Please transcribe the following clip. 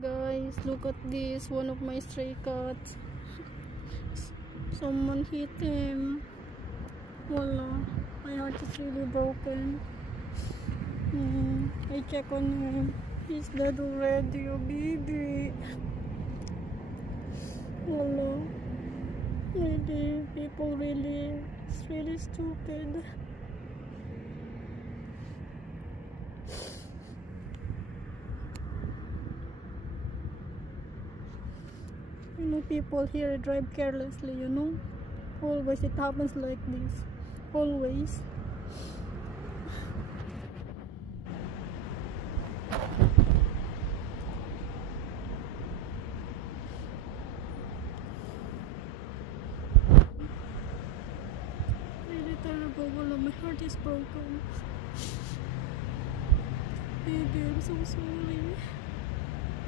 Guys, look at this. One of my stray cats. Someone hit him. Voila. My heart is really broken. I check on him. He's dead already, oh baby. Voila. Really, people really, it's really stupid. You know, people here drive carelessly, you know. Always it happens like this. Always. Really terrible. Well, my heart is broken. Baby, I'm so sorry.